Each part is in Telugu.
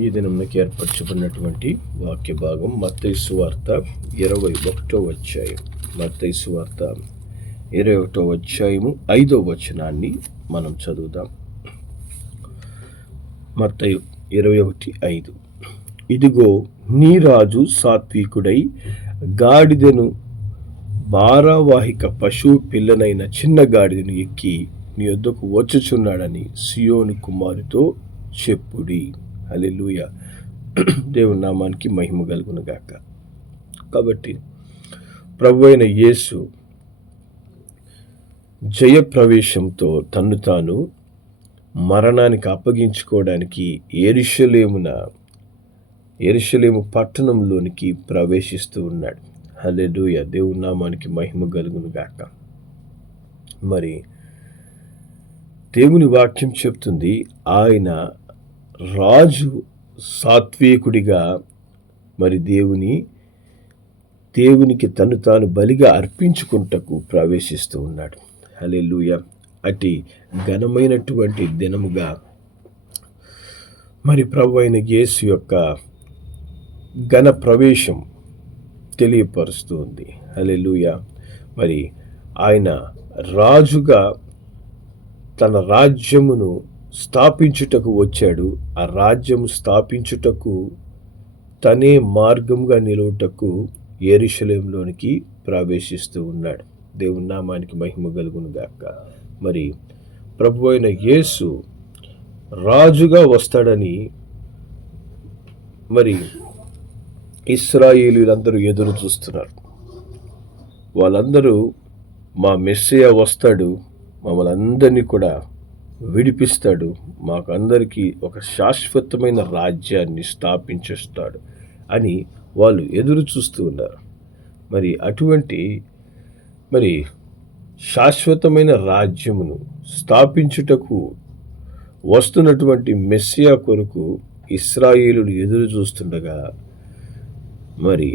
ఈ దినంకి ఏర్పరచబడినటువంటి వాక్య భాగం మత్తయి సువార్త 21వ అధ్యాయం. మత్తయి సువార్త 21వ అధ్యాయము 5వ వచనాన్ని మనం చదువుదాం. మత్తయి 21:5. ఇదిగో నీ రాజు సాత్వికుడై గాడిదను భారవాహిక పశువు పిల్లనైన చిన్న గాడిదను ఎక్కి నీ యొద్దకు వచ్చుచున్నాడని సియోను కుమారుతో చెప్పుడి. హల్లెలూయా. దేవుని నామానికి మహిమ కలుగును గాక. కాబట్టి ప్రభువైన యేసు జయప్రవేశంతో తన్ను తాను మరణానికి అప్పగించుకోవడానికి యెరూషలేము పట్టణంలోనికి ప్రవేశిస్తూ ఉన్నాడు. హల్లెలూయా. దేవుని నామానికి మహిమ కలుగును గాక. మరి దేవుని వాక్యం చెప్తుంది, ఆయన రాజు సాత్వికుడిగా మరి దేవునికి తను తాను బలిగా అర్పించుకుంటకు ప్రవేశిస్తూ ఉన్నాడు. హల్లెలూయా. అతి ఘనమైనటువంటి దినముగా మరి ప్రభువైన యేసు యొక్క ఘన ప్రవేశం తెలియపరుస్తూ ఉంది. హల్లెలూయా. మరి ఆయన రాజుగా తన రాజ్యమును స్థాపించుటకు వచ్చాడు. ఆ రాజ్యము స్థాపించుటకు తనే మార్గంగా నిలువుటకు యెరూషలేములోనికి ప్రవేశిస్తూ ఉన్నాడు. దేవుని నామానికి మహిమ కలుగును గాక. మరి ప్రభువైన యేసు రాజుగా వస్తాడని మరి ఇశ్రాయేలీయులందరూ ఎదురు చూస్తున్నారు. వాళ్ళందరూ మా మెస్సియా వస్తాడు, మమ్మల్ని అందరినీ కూడా విడిపిస్తాడు, మాకు అందరికీ ఒక శాశ్వతమైన రాజ్యాన్ని స్థాపించేస్తాడు అని వాళ్ళు ఎదురు చూస్తూ ఉన్నారు. మరి అటువంటి శాశ్వతమైన రాజ్యమును స్థాపించుటకు వస్తున్నటువంటి మెస్సియా కొరకు ఇశ్రాయేలులు ఎదురు చూస్తుండగా మరి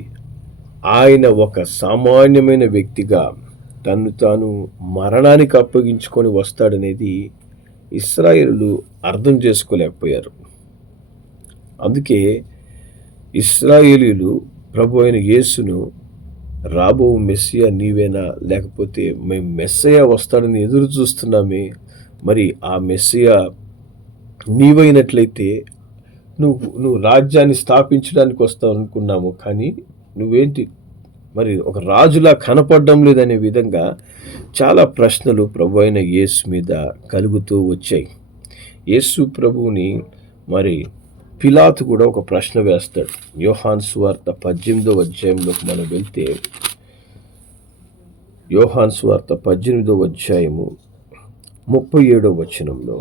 ఆయన ఒక సామాన్యమైన వ్యక్తిగా తన్ను తాను మరణానికి అప్పగించుకొని వస్తాడనేది ఇశ్రాయేలులు అర్థం చేసుకోలేకపోయారు. అందుకే ఇశ్రాయేలీయులు ప్రభు అయిన యేసును రాబో మెస్సియా నీవేనా, లేకపోతే మేము మెస్సియా వస్తాడని ఎదురు చూస్తున్నామే, మరి ఆ మెస్సియా నీవైనట్లయితే నువ్వు రాజ్యాన్ని స్థాపించడానికి వస్తావు అనుకున్నాము, కానీ నువ్వేంటి మరి ఒక రాజులా కనపడడం లేదనే విధంగా చాలా ప్రశ్నలు ప్రభు అయిన యేసు మీద కలుగుతూ వచ్చాయి. యేసు ప్రభువుని మరి పిలాతు కూడా ఒక ప్రశ్న వేస్తాడు. యోహాను సువార్త 18వ అధ్యాయంలోకి మనం వెళ్తే, యోహాను సువార్త 18వ అధ్యాయము 37వ వచనంలో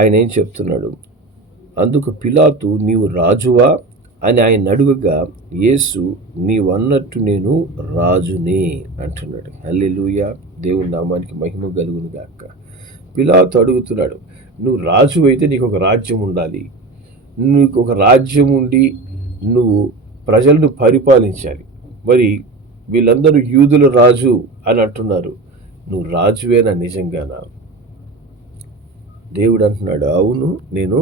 ఆయన ఏం చెప్తున్నాడు? అందుకు పిలాతు, నీవు రాజువా అని ఆయన అడుగగా, యేసు నీవన్నట్టు నేను రాజునే అంటున్నాడు. హల్లెలూయా. దేవుని నామానికి మహిమ కలుగును గాక. పిలాతు అడుగుతున్నాడు, నువ్వు రాజు అయితే నీకు ఒక రాజ్యం ఉండాలి, నీకు ఒక రాజ్యం ఉండి నువ్వు ప్రజలను పరిపాలించాలి. మరి వీళ్ళందరూ యూదుల రాజు అని అంటున్నారు, నువ్వు రాజువేనా నిజంగానా? దేవుడు అంటున్నాడు, అవును, నేను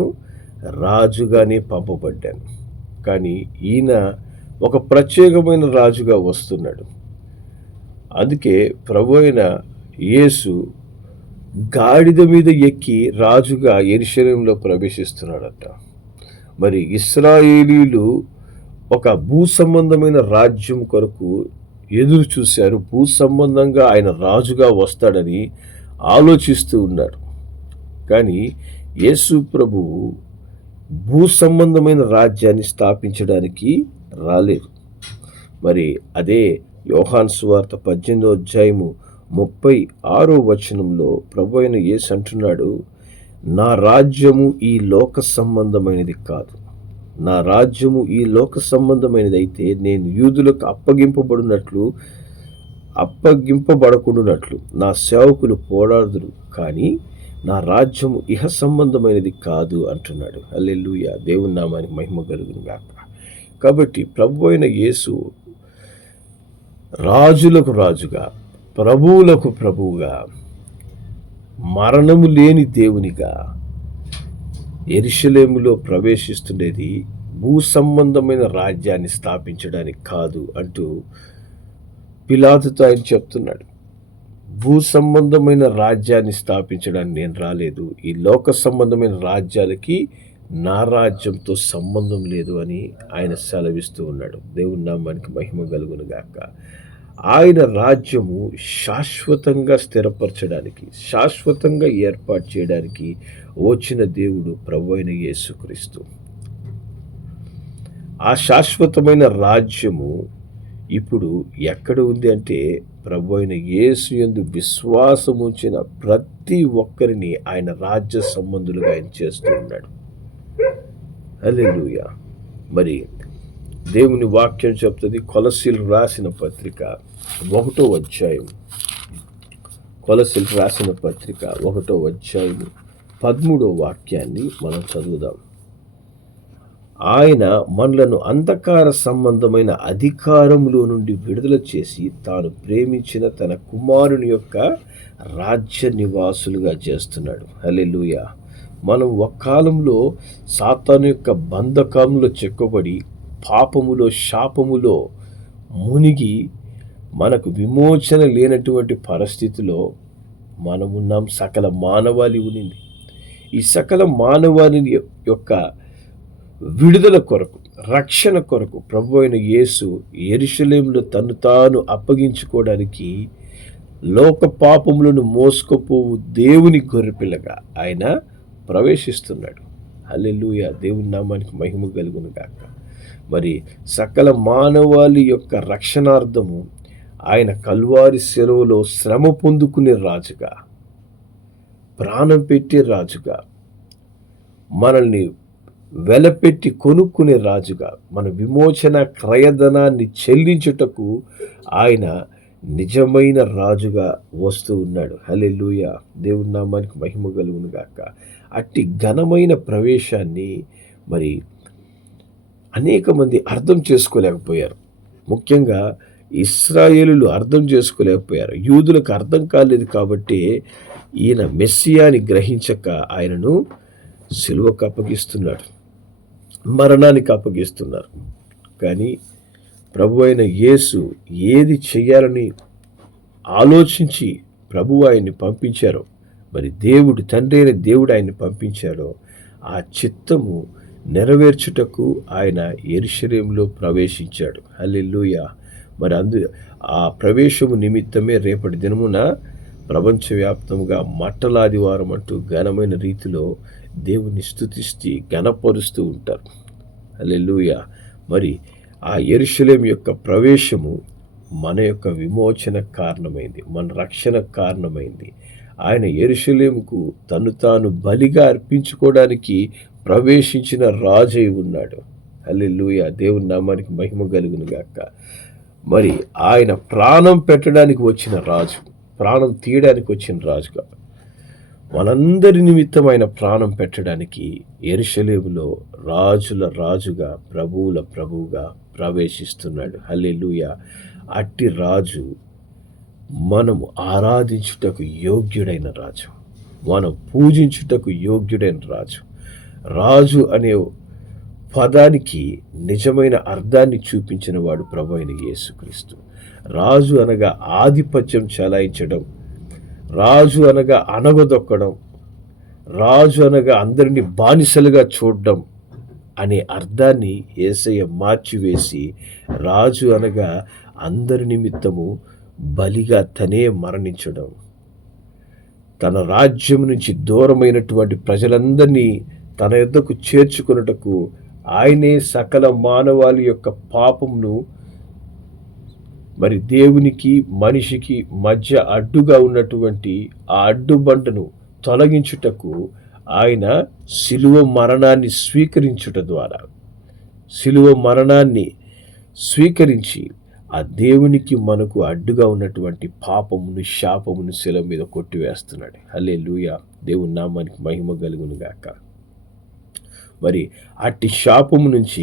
రాజుగానే పంపబడ్డాను, కానీ ఈయన ఒక ప్రత్యేకమైన రాజుగా వస్తున్నాడు. అందుకే ప్రభు అయిన యేసు గాడిద మీద ఎక్కి రాజుగా యెరూషలేములో ప్రవేశిస్తున్నాడట. మరి ఇశ్రాయేలీయులు ఒక భూ సంబంధమైన రాజ్యం కొరకు ఎదురు చూశారు. భూ సంబంధంగా ఆయన రాజుగా వస్తాడని ఆలోచిస్తూ ఉన్నారు. కానీ యేసు ప్రభువు భూ సంబంధమైన రాజ్యాన్ని స్థాపించడానికి రాలేదు. మరి అదే యోహాను సువార్త 18వ అధ్యాయము 36వ వచనంలో ప్రభు అయిన యేసు అంటున్నాడు, నా రాజ్యము ఈ లోక సంబంధమైనది కాదు. నా రాజ్యము ఈ లోక సంబంధమైనది అయితే నేను యూదులకు అప్పగింపబడకుండానట్లు నా సేవకులు పోరాడుదురు, కానీ నా రాజ్యము ఇహ సంబంధమైనది కాదు అంటున్నాడు. హల్లెలూయా. దేవుని నామానికి మహిమ కలుగును గాక. కాబట్టి ప్రభు అయిన యేసు రాజులకు రాజుగా, ప్రభువులకు ప్రభువుగా, మరణము లేని దేవునిగా, యెరూషలేములో ప్రవేశిస్తుండేది భూ సంబంధమైన రాజ్యాన్ని స్థాపించడానికి కాదు అంటూ పిలాతుతో ఆయన చెప్తున్నాడు. భూ సంబంధమైన రాజ్యాన్ని స్థాపించడానికి నేను రాలేదు, ఈ లోక సంబంధమైన రాజ్యాలకి నా రాజ్యంతో సంబంధం లేదు అని ఆయన సెలవిస్తూ ఉన్నాడు. దేవుని నామానికి మహిమ కలుగును గాక. ఆయన రాజ్యము శాశ్వతంగా స్థిరపరచడానికి, శాశ్వతంగా ఏర్పాటు చేయడానికి వచ్చిన దేవుడు ప్రభువైన యేసుక్రీస్తు. ఆ శాశ్వతమైన రాజ్యము ఇప్పుడు ఎక్కడ ఉంది అంటే, ప్రభువైన యేసు యందు విశ్వాసం ఉంచిన ప్రతి ఒక్కరిని ఆయన రాజ్య సంబంధులుగా ఆయన చేస్తూ ఉన్నాడు. హల్లెలూయా. మరి దేవుని వాక్యం చెప్తుంది, కొలస్సీలు రాసిన పత్రిక 1వ అధ్యాయం, కొలస్సీలు రాసిన పత్రిక 1వ అధ్యాయం 13వ వాక్యాన్ని మనం చదువుదాం. ఆయన మనలను అంధకార సంబంధమైన అధికారములో నుండి విడుదల చేసి తాను ప్రేమించిన తన కుమారుని యొక్క రాజ్య నివాసులుగా చేస్తున్నాడు. హల్లెలూయా. మనం ఒక కాలంలో సాతాను యొక్క బంధకంలో చిక్కబడి పాపములో శాపములో మునిగి మనకు విమోచన లేనటువంటి పరిస్థితిలో మనమున్నాం. సకల మానవాళి ఉన్నింది. ఈ సకల మానవాళి యొక్క విడుదల కొరకు, రక్షణ కొరకు ప్రభువైన యేసు యెరూషలేములో తను తాను అప్పగించుకోవడానికి లోక పాపములను మోసుకుపోవు దేవుని గొర్రెపిల్లగా ఆయన ప్రవేశిస్తున్నాడు. హల్లెలూయా. దేవుని నామానికి మహిమ కలుగును గాక. మరి సకల మానవాళి యొక్క రక్షణార్థము ఆయన కల్వారి శిలువలో శ్రమ పొందుకునే రాజుగా, ప్రాణం పెట్టే రాజుగా, మనల్ని వెలపెట్టి కొనుక్కునే రాజుగా, మన విమోచన క్రయధనాన్ని చెల్లించుటకు ఆయన నిజమైన రాజుగా వస్తూ ఉన్నాడు. హల్లెలూయా. దేవుని నామానికి మహిమ కలుగును గాక. అట్టి ఘనమైన ప్రవేశాన్ని మరి అనేక మంది అర్థం చేసుకోలేకపోయారు. ముఖ్యంగా ఇశ్రాయేలులు అర్థం చేసుకోలేకపోయారు. యూదులకు అర్థం కాలేదు కాబట్టి ఈయన మెస్సియాని గ్రహించక ఆయనను సిలువకు అప్పగిస్తున్నాడు, మరణానికి అప్పగిస్తున్నారు. కానీ ప్రభు అయిన యేసు ఏది చేయాలని ఆలోచించి ప్రభు ఆయన్ని పంపించారో, మరి దేవుడు, తండ్రి అయిన దేవుడు ఆయన్ని పంపించాడో, ఆ చిత్తము నెరవేర్చుటకు ఆయన యెరూషలేములో ప్రవేశించాడు. హల్లెలూయా. మరి ఆ ప్రవేశము నిమిత్తమే రేపటి దినమున ప్రపంచవ్యాప్తంగా మట్టలాదివారం అంటూ ఘనమైన రీతిలో దేవుని స్తుతిస్తూ ఘనపరుస్తూ ఉంటారు. హల్లెలూయా. మరి ఆ యెరూషలేము యొక్క ప్రవేశము మన యొక్క విమోచన కారణమైంది, మన రక్షణ కారణమైంది. ఆయన యెరూషలేముకు తను తాను బలిగా అర్పించుకోవడానికి ప్రవేశించిన రాజై ఉన్నాడు. హల్లెలూయా. దేవుని నామానికి మహిమ కలుగును గాక. మరి ఆయన ప్రాణం పెట్టడానికి వచ్చిన రాజు, ప్రాణం తీయడానికి వచ్చిన రాజుగా, మనందరి నిమిత్తం ఆయన ప్రాణం పెట్టడానికి యెరూషలేములో రాజుల రాజుగా, ప్రభువుల ప్రభువుగా ప్రవేశిస్తున్నాడు. హల్లెలూయా. అట్టి రాజు మనము ఆరాధించుటకు యోగ్యుడైన రాజు, మనం పూజించుటకు యోగ్యుడైన రాజు. రాజు అనే పదానికి నిజమైన అర్థాన్ని చూపించిన వాడు ప్రభువైన యేసుక్రీస్తు. రాజు అనగా ఆధిపత్యం చెలాయించడం, రాజు అనగా అణగదొక్కడం, రాజు అనగా అందరినీ బానిసలుగా చూడడం అనే అర్థాన్ని యేసయ్య మార్చివేసి, రాజు అనగా అందరి నిమిత్తము బలిగా తనే మరణించడం, తన రాజ్యం నుంచి దూరమైనటువంటి ప్రజలందరినీ తన యొద్దకు చేర్చుకొనుటకు ఆయనే సకల మానవాళి యొక్క పాపమును, మరి దేవునికి మనిషికి మధ్య అడ్డుగా ఉన్నటువంటి ఆ అడ్డుబండను తొలగించుటకు ఆయన సిలువ మరణాన్ని స్వీకరించుట ద్వారా, సిలువ మరణాన్ని స్వీకరించి ఆ దేవునికి మనకు అడ్డుగా ఉన్నటువంటి పాపమును శాపమును శిలువ మీద కొట్టివేస్తున్నాడు. హల్లెలూయా. దేవుని నామానికి మహిమ కలుగును గాక. మరి అట్టి శాపము నుంచి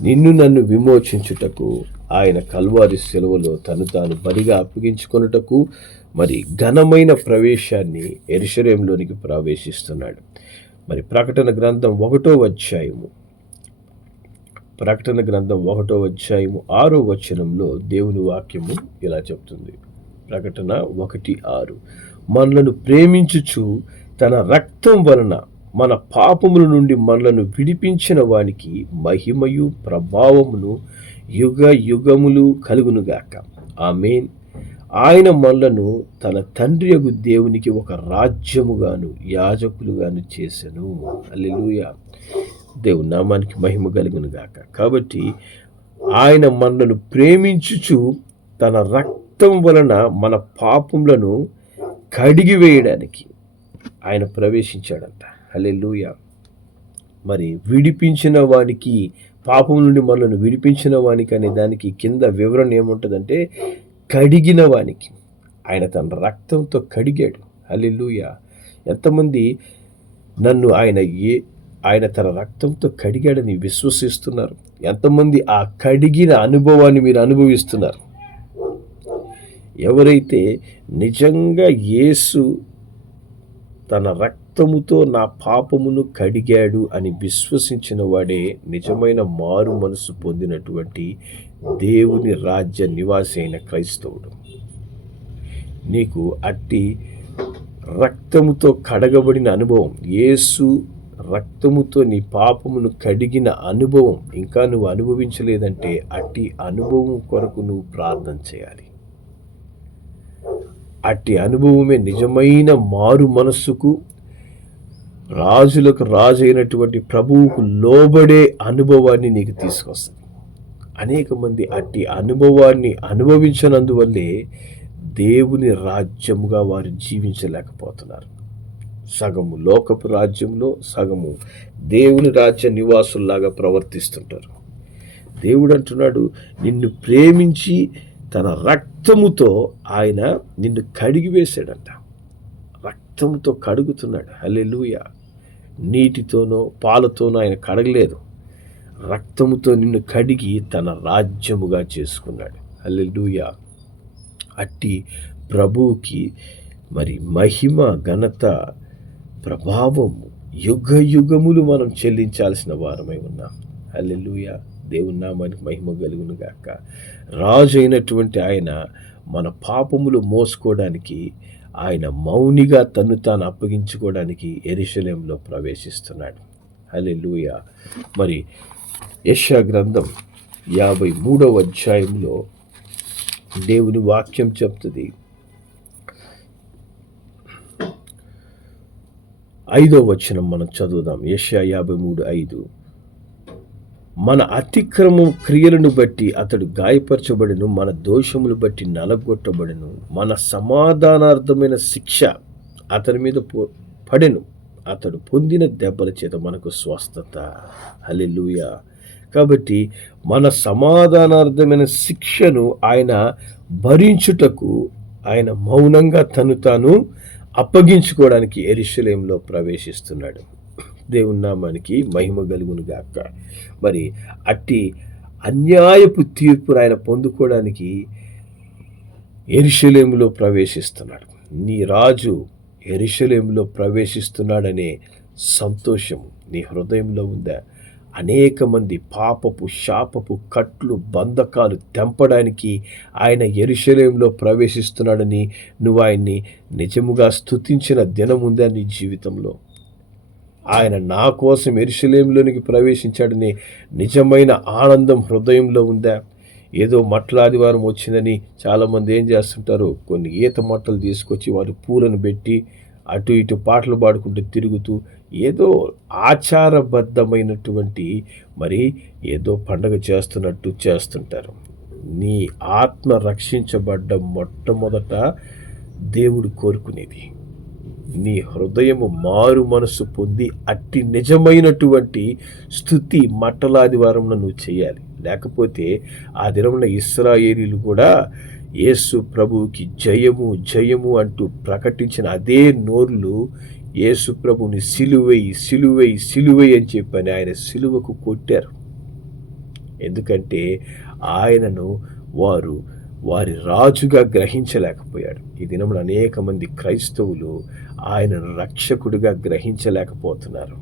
నిన్ను నన్ను విమోచించుటకు ఆయన కల్వారి శిలువలో తను తాను బలిగా అప్పగించుకొనుటకు మరి ఘనమైన ప్రవేశాన్ని యెరూషలేములోనికి ప్రవేశిస్తున్నాడు. మరి ప్రకటన గ్రంథం 1వ అధ్యాయము 6వ దేవుని వాక్యము ఇలా చెప్తుంది. ప్రకటన 1:6, మనలను ప్రేమించుచు తన రక్తం వలన మన పాపముల నుండి మనలను విడిపించిన వానికి మహిమయు ప్రభావమును యుగ యుగములు కలుగునుగాక. ఆమేన్. ఆయన మనలను తన తండ్రియగు దేవునికి ఒక రాజ్యముగాను యాజకులుగాను చేసెను. హల్లెలూయా. దేవుని నామానికి మహిమ కలుగునుగాక. కాబట్టి ఆయన మనలను ప్రేమించుచు తన రక్తం వలన మన పాపములను కడిగి వేయడానికి ఆయన ప్రవేశించాడంట. హల్లెలూయా. మరి విడిపించిన వానికి, పాపం నుండి మనల్ని విడిపించిన వానికి అనే దానికి కింద వివరణ ఏముంటుందంటే, కడిగిన వానికి. ఆయన తన రక్తంతో కడిగాడు. హల్లెలూయా. ఎంతమంది నన్ను ఆయన తన రక్తంతో కడిగాడని విశ్వసిస్తున్నారు? ఎంతమంది ఆ కడిగిన అనుభవాన్ని మీరు అనుభవిస్తున్నారు? ఎవరైతే నిజంగా యేసు తన రక్తముతో నా పాపమును కడిగాడు అని విశ్వసించిన వాడే నిజమైన మారు మనసు పొందినటువంటి దేవుని రాజ్య నివాసి అయిన క్రైస్తవుడు. నీకు అట్టి రక్తముతో కడగబడిన అనుభవం, యేసు రక్తముతో నీ పాపమును కడిగిన అనుభవం ఇంకా నువ్వు అనుభవించలేదంటే అట్టి అనుభవం కొరకు నువ్వు ప్రార్థన చేయాలి. అట్టి అనుభవమే నిజమైన మారు మనస్సుకు, రాజులకు రాజు అయినటువంటి ప్రభువుకు లోబడే అనుభవాన్ని నీకు తీసుకొస్తుంది. అనేక మంది అట్టి అనుభవాన్ని అనుభవించనందువల్లే దేవుని రాజ్యముగా వారు జీవించలేకపోతున్నారు. సగము లోకపు రాజ్యంలో, సగము దేవుని రాజ్య నివాసుల్లాగా ప్రవర్తిస్తుంటారు. దేవుడు అంటున్నాడు, నిన్ను ప్రేమించి తన రక్తముతో ఆయన నిన్ను కడిగి వేశాడంట. రక్తముతో కడుగుతున్నాడు. హల్లెలూయా. నీటితోనో పాలతోనో ఆయన కడగలేదు. రక్తముతో నిన్ను కడిగి తన రాజ్యముగా చేసుకున్నాడు. హల్లెలూయా. అట్టి ప్రభువుకి మరి మహిమ, ఘనత, ప్రభావము యుగ యుగములు మనం చెల్లించాల్సిన వారమై ఉన్నాం. హల్లెలూయా. దేవుని నామానికి మహిమ కలుగును గాక. రాజు అయినటువంటి ఆయన మన పాపములు మోసుకోవడానికి, ఆయన మౌనిగా తను తాను అప్పగించుకోవడానికి యెరూషలేములో ప్రవేశిస్తున్నాడు. హల్లెలూయా. మరి యెషయా గ్రంథం 53వ అధ్యాయంలో దేవుని వాక్యం చెప్తుంది. 5వ వచనం మనం చదువుదాం. యెషయా 53:5, మన అతిక్రమం క్రియలను బట్టి అతడు గాయపరచబడెను, మన దోషములు బట్టి నలగొట్టబడెను, మన సమాధానార్థమైన శిక్ష అతని మీద పడెను, అతడు పొందిన దెబ్బల చేత మనకు స్వస్థత. హల్లెలూయా. కాబట్టి మన సమాధానార్థమైన శిక్షను ఆయన భరించుటకు ఆయన మౌనంగా తను తాను అప్పగించుకోవడానికి యెరూషలేములో ప్రవేశిస్తున్నాడు. దేవుని నామానికి మహిమ కలుగును గాక. మరి అట్టి అన్యాయపు తీర్పు ఆయన పొందుకోవడానికి యెరూషలేములో ప్రవేశిస్తున్నాడు. నీ రాజు యెరూషలేములో ప్రవేశిస్తున్నాడనే సంతోషం నీ హృదయంలో ఉందా? అనేక మంది పాపపు, శాపపు కట్లు, బంధకాలు తెంపడానికి ఆయన యెరూషలేములో ప్రవేశిస్తున్నాడని నువ్వు ఆయన్ని నిజముగా స్తుతించిన దినం ఉందా నీ జీవితంలో? ఆయన నా కోసం యెరూషలేములోనికి ప్రవేశించాడని నిజమైన ఆనందం హృదయంలో ఉందా? ఏదో మట్ల ఆదివారం వచ్చిందని చాలామంది ఏం చేస్తుంటారు, కొన్ని ఈత మట్టలు తీసుకొచ్చి వారు పూలను పెట్టి అటు ఇటు పాటలు పాడుకుంటూ తిరుగుతూ ఏదో ఆచారబద్ధమైనటువంటి మరి ఏదో పండగ చేస్తున్నట్టు చేస్తుంటారు. నీ ఆత్మ రక్షించబడ్డ మొట్టమొదట దేవుడు కోరుకునేది నీ హృదయము మారు మనసు పొంది అట్టి నిజమైనటువంటి స్తుతి మట్టలాదివారంలో నువ్వు చేయాలి. లేకపోతే ఆ దినమున ఇశ్రాయేలీలు కూడా యేసు ప్రభువుకి జయము జయము అంటూ ప్రకటించిన అదే నోర్లు యేసు ప్రభుని సిలువై సిలువై సిలువై అని చెప్పని ఆయన సిలువకు కొట్టారు. ఎందుకంటే ఆయనను వారు వారి రాజుగా గ్రహించలేకపోయాడు. ఈ దినమున అనేక మంది క్రైస్తవులు ఆయనను రక్షకుడిగా గ్రహించలేకపోతున్నారు.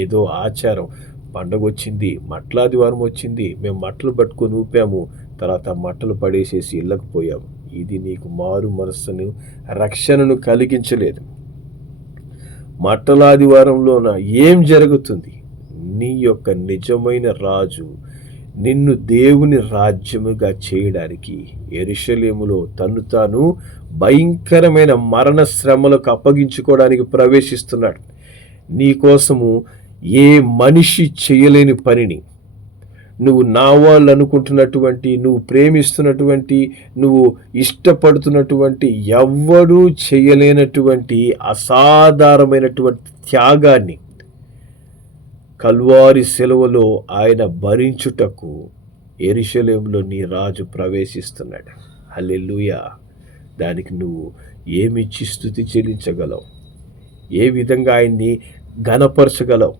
ఏదో ఆచారం, పండగ వచ్చింది, మట్లాదివారం వచ్చింది, మేము మట్టలు పట్టుకొని ఊపాము, తర్వాత మట్టలు పడేసేసి ఇళ్ళకు పోయాము. ఇది నీకు మారు మనస్సును, రక్షణను కలిగించలేదు. మట్టలాదివారంలోన ఏం జరుగుతుంది? నీ యొక్క నిజమైన రాజు నిన్ను దేవుని రాజ్యముగా చేయడానికి యెరూషలేములో తన్ను తాను భయంకరమైన మరణ శ్రమలకు అప్పగించుకోవడానికి ప్రవేశిస్తున్నాడు. నీకోసము ఏ మనిషి చేయలేని పనిని, నువ్వు నా వాళ్ళు అనుకుంటున్నటువంటి, నువ్వు ప్రేమిస్తున్నటువంటి, నువ్వు ఇష్టపడుతున్నటువంటి ఎవ్వడూ చేయలేనటువంటి అసాధారణమైనటువంటి త్యాగాన్ని కల్వారి శిలువలో ఆయన భరించుటకు యెరూషలేములో నీ రాజు ప్రవేశిస్తున్నాడు. హల్లెలూయా. దానికి నువ్వు ఏమిచ్చి స్తుతి చెల్లించగలవు? ఏ విధంగా ఆయన్ని ఘనపరచగలవు?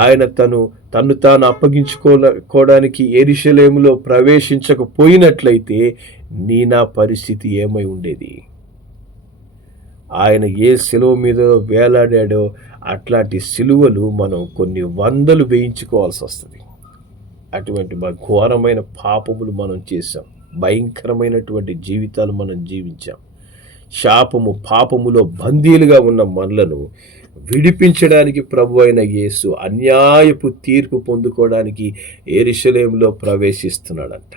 ఆయన తన్ను తాను అప్పగించుకోవడానికి యెరూషలేములో ప్రవేశించకపోయినట్లయితే నా పరిస్థితి ఏమై ఉండేది? ఆయన ఏ శిలువ మీద వేలాడాడో అట్లాంటి శిలువలు మనం కొన్ని వందలు వేయించుకోవాల్సి వస్తుంది. అటువంటి ఘోరమైన పాపములు మనం చేశాం. భయంకరమైనటువంటి జీవితాలు మనం జీవించాం. శాపము, పాపములో బందీలుగా ఉన్న మనలను విడిపించడానికి ప్రభు అయిన యేసు అన్యాయపు తీర్పు పొందుకోవడానికి యెరూషలేములో ప్రవేశిస్తున్నాడంట.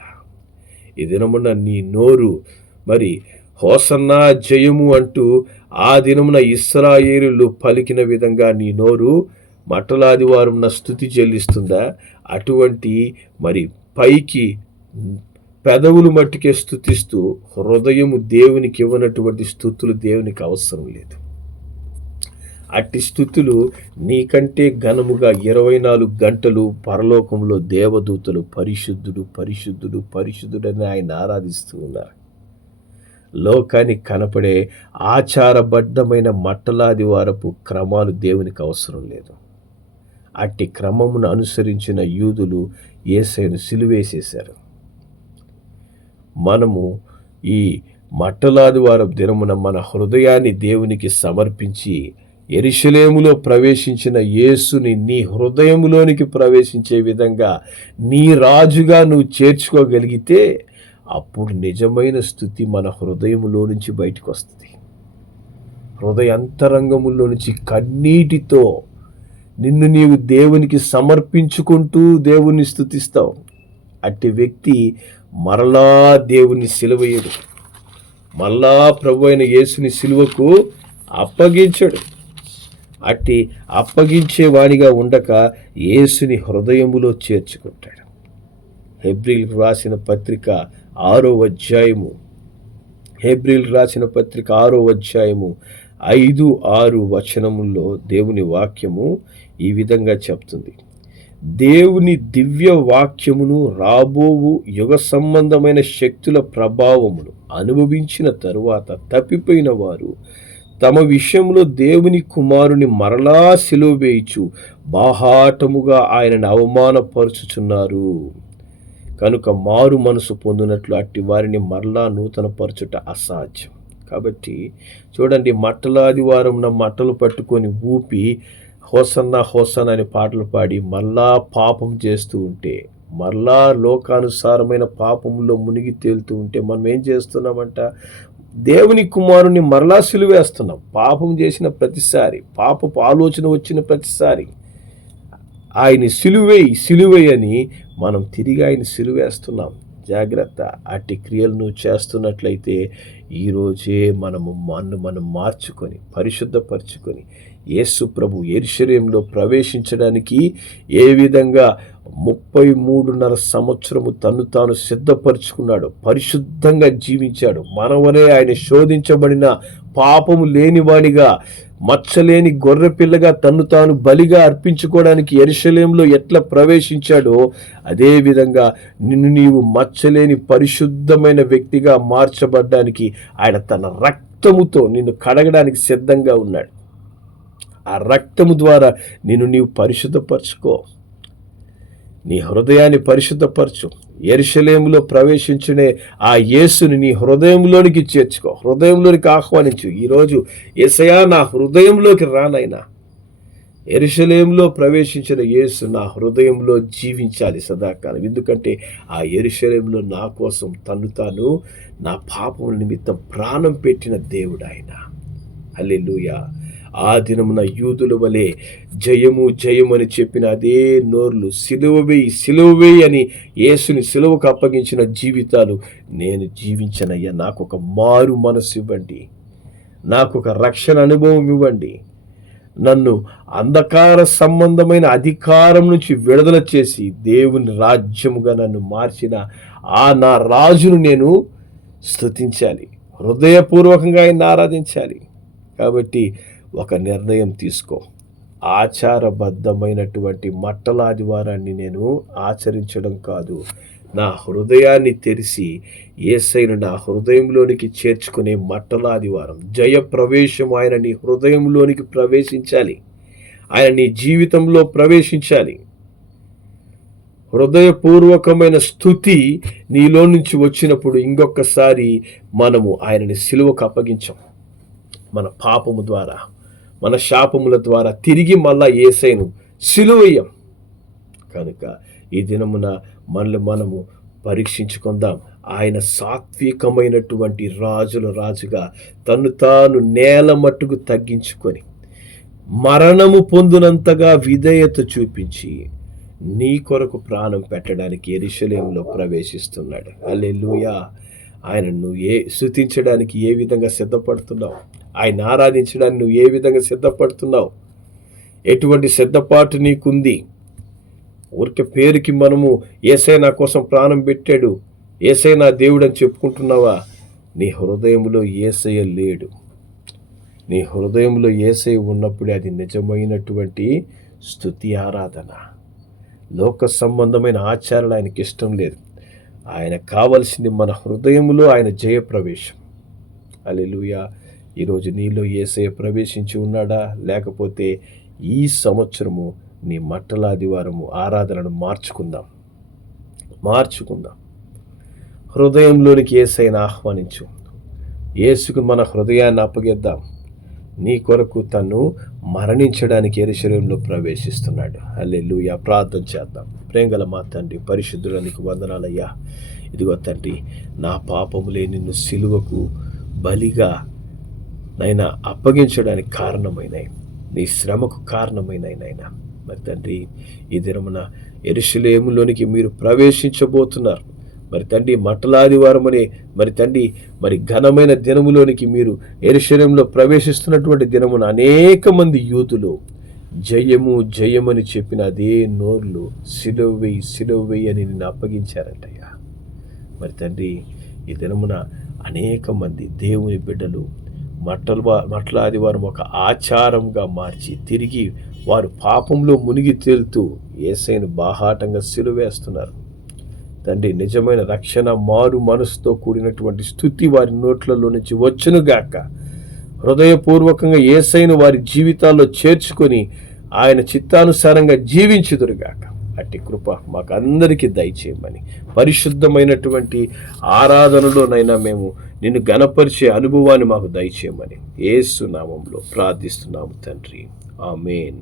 ఈ దినమున నీ నోరు మరి హోసన్నా జయము అంటూ ఆ దినమున ఇశ్రాయేలీయులు పలికిన విధంగా నీ నోరు మట్టలాదివారంన స్తుతి చెల్లిస్తుందా? అటువంటి మరి పైకి పెదవులు మట్టుకే స్తుతిస్తూ హృదయము దేవునికి ఇవ్వనటువంటి స్తుతులు దేవునికి అవసరం లేదు. అట్టి స్తుతులు నీకంటే ఘనముగా 24 గంటలు పరలోకంలో దేవదూతలు పరిశుద్ధుడు పరిశుద్ధుడు పరిశుద్ధుడని ఆయన ఆరాధిస్తూ ఉన్నారు. లోకానికి కనపడే ఆచారబద్ధమైన మట్టలాదివారపు క్రమాలు దేవునికి అవసరం లేదు. అట్టి క్రమమును అనుసరించిన యూదులు యేసయ్యను సిలువేసేశారు. మనము ఈ మట్టలాదివారపు దినమున మన హృదయాన్ని దేవునికి సమర్పించి యెరూషలేములో ప్రవేశించిన యేసుని నీ హృదయములోనికి ప్రవేశించే విధంగా నీ రాజుగా నువ్వు చేర్చుకోగలిగితే అప్పుడు నిజమైన స్తుతి మన హృదయములో నుంచి బయటకు వస్తుంది. హృదయ అంతరంగములో నుంచి కన్నీటితో నిన్ను నీవు దేవునికి సమర్పించుకుంటూ దేవుని స్తుతిస్తావు. అట్టి వ్యక్తి మరలా దేవుని సిలువయ్యడు, మరలా ప్రభు అయిన యేసుని సిలువకు అప్పగించడు. అట్టి అప్పగించే వాడిగా ఉండక యేసుని హృదయములో చేర్చుకుంటాడు. హెబ్రీయులకు రాసిన పత్రిక 6వ అధ్యాయము, హెబ్రీయులకు రాసిన పత్రిక 6వ అధ్యాయము 5-6 వచనముల్లో దేవుని వాక్యము ఈ విధంగా చెప్తుంది. దేవుని దివ్య వాక్యమును రాబోవు యుగ సంబంధమైన శక్తుల ప్రభావమును అనుభవించిన తరువాత తప్పిపోయిన వారు తమ విషయంలో దేవుని కుమారుని మరలా సిలువ వేయుచు బాహాటముగా ఆయనను అవమానపరుచుచున్నారు. కనుక మారు మనసు పొందినట్లు అట్టి వారిని మరలా నూతన పరచుట అసాధ్యం. కాబట్టి చూడండి, మట్టలాదివారం మట్టలు పట్టుకొని ఊపి హోసన్నా హోసన్నా అని పాటలు పాడి మరలా పాపం చేస్తూ ఉంటే, మరలా లోకానుసారమైన పాపంలో మునిగి తేలుతూ ఉంటే మనం ఏం చేస్తున్నామంట? దేవుని కుమారుని మరలా సిలువేస్తున్నాం. పాపం చేసిన ప్రతిసారి, పాపపు ఆలోచన వచ్చిన ప్రతిసారి ఆయన సిలువేయి అని మనం తిరిగి ఆయన సిలువేస్తున్నాం. జాగ్రత్త. అట్టి క్రియలు నువ్వు చేస్తున్నట్లయితే ఈరోజే మనం మార్చుకొని పరిశుద్ధపరచుకొని యేసు ప్రభు యెరూషలేములో ప్రవేశించడానికి ఏ విధంగా 33.5 సంవత్సరము తన్ను తాను సిద్ధపరుచుకున్నాడు, పరిశుద్ధంగా జీవించాడు. మనవలే ఆయన శోధించబడిన పాపము లేనివాడిగా, మచ్చలేని గొర్రెపిల్లగా తన్ను తాను బలిగా అర్పించుకోవడానికి యెరూషలేములో ఎట్లా ప్రవేశించాడో అదేవిధంగా నిన్ను నీవు మచ్చలేని పరిశుద్ధమైన వ్యక్తిగా మార్చబడ్డానికి ఆయన తన రక్తముతో నిన్ను కడగడానికి సిద్ధంగా ఉన్నాడు. ఆ రక్తము ద్వారా నిన్ను నీవు పరిశుద్ధపరచుకో. నీ హృదయాన్ని పరిశుద్ధపరచు. యెరూషలేములో ప్రవేశించునే ఆ యేసుని నీ హృదయంలోనికి చేర్చుకో, హృదయంలోనికి ఆహ్వానించు. ఈరోజు యేసయ్యా నా హృదయంలోకి రానైనా. యెరూషలేములో ప్రవేశించిన యేసు నా హృదయంలో జీవించాలి సదాకాలం. ఎందుకంటే ఆ యెరూషలేములో నా కోసం తన్ను తాను నా పాపముల నిమిత్తం ప్రాణం పెట్టిన దేవుడు ఆయన. హల్లెలూయా. ఆ దినమున యూదుల వలె జయము జయము అని చెప్పిన అదే నోర్లు సిలువ వేయి సిలువ వేయి అని యేసుని సిలువకు అప్పగించిన జీవితాలు నేను జీవించనయ్యా. నాకు ఒక మారు మనసు ఇవ్వండి, నాకు ఒక రక్షణ అనుభవం ఇవ్వండి. నన్ను అంధకార సంబంధమైన అధికారం నుంచి విడుదల చేసి దేవుని రాజ్యముగా నన్ను మార్చిన ఆ నా రాజును నేను స్తుతించాలి, హృదయపూర్వకంగా ఆయన ఆరాధించాలి. కాబట్టి ఒక నిర్ణయం తీసుకో. ఆచారబద్ధమైనటువంటి మట్టల ఆదివారాన్ని నేను ఆచరించడం కాదు, నా హృదయాన్ని తెరిచి యేసయ్యను నా హృదయంలోనికి చేర్చుకునే మట్టల ఆదివారం. జయ ప్రవేశం ఆయన నీ హృదయంలోనికి ప్రవేశించాలి, ఆయన నీ జీవితంలో ప్రవేశించాలి. హృదయపూర్వకమైన స్తుతి నీలో నుంచి వచ్చినప్పుడు ఇంకొకసారి మనము ఆయనని సిలువకు అప్పగించాం. మన పాపము ద్వారా, మన శాపముల ద్వారా తిరిగి మళ్ళా యేసయ్యను సిలువయ్యాం. కనుక ఈ దినమున మనము పరీక్షించుకుందాం. ఆయన సాత్వికమైనటువంటి రాజుల రాజుగా తన్ను తాను నేల మట్టుకు తగ్గించుకొని మరణము పొందినంతగా విధేయత చూపించి నీ కొరకు ప్రాణం పెట్టడానికి యెరూషలేములో ప్రవేశిస్తున్నాడు. హల్లెలూయా. ఆయనను నువ్వు స్తుతించడానికి ఏ విధంగా సిద్ధపడుతున్నావు? ఆయన ఆరాధించడానికి నువ్వు ఏ విధంగా సిద్ధపడుతున్నావు? ఎటువంటి సిద్ధపాటు నీకుంది? ఊరికే పేరుకి మనము యేసయ్య నా కోసం ప్రాణం పెట్టాడు, యేసయ్య నా దేవుడు అని చెప్పుకుంటున్నావా? నీ హృదయంలో యేసయ్య లేడు. నీ హృదయంలో యేసయ్య ఉన్నప్పుడే అది నిజమైనటువంటి స్తుతి ఆరాధన. లోక సంబంధమైన ఆచారాలు ఆయనకి ఇష్టం లేదు. ఆయన కావలసింది మన హృదయంలో ఆయన జయప్రవేశం. హల్లెలూయా. ఈరోజు నీలో యేసయ్య ప్రవేశించి ఉన్నాడా? లేకపోతే ఈ సంవత్సరము నీ మట్టల ఆదివారము ఆరాధనను మార్చుకుందాం. హృదయంలోనికి యేసయ్యను ఆహ్వానించు. యేసుకు మన హృదయాన్ని అప్పగిద్దాం. నీ కొరకు తను మరణించడానికి యెరూషలేములో ప్రవేశిస్తున్నాడు. హల్లెలూయా. ప్రార్థన చేద్దాం. ప్రేమగల మా తండ్రి, పరిశుద్ధుడా, నీకు వందనాలయ్యా. ఇదిగో తండ్రి, నా పాపములే నిన్ను సిలువకు బలిగా నైనా అప్పగించడానికి కారణమైనాయి, నీ శ్రమకు కారణమైనాయి నాయనా. మరి తండ్రి, ఈ దినమున యెరూషలేములోనికి మీరు ప్రవేశించబోతున్నారు. మరి తండ్రి, మట్టల ఆదివారం అనే మరి ఘనమైన దినములోనికి మీరు యెరూషలేములో ప్రవేశిస్తున్నటువంటి దినమున అనేక మంది యూతులు జయము జయమని చెప్పిన అదే నోర్లు సిలువ వేయి అని నిన్ను అప్పగించారంటయ్యా. మరి తండ్రి, ఈ దినమున అనేక మంది దేవుని బిడ్డలు మట్టల ఆదివారం ఒక ఆచారంగా మార్చి తిరిగి వారు పాపంలో మునిగి తేలుతూ యేసయ్యను బాహాటంగా సిలువేస్తున్నారు. తండ్రి, నిజమైన రక్షణ మారు మనసుతో కూడినటువంటి స్తుతి వారి నోట్లలో నుంచి వచ్చునుగాక. హృదయపూర్వకంగా యేసయ్యను వారి జీవితాల్లో చేర్చుకొని ఆయన చిత్తానుసారంగా జీవించుదురుగాక. అట్టి కృప మాకు అందరికీ దయచేయమని, పరిశుద్ధమైనటువంటి ఆరాధనలోనైనా మేము నిన్ను ఘనపరిచే అనుభవాన్ని మాకు దయచేయమని యేసు నామములో ప్రార్థిస్తున్నాము తండ్రి. ఆమేన్.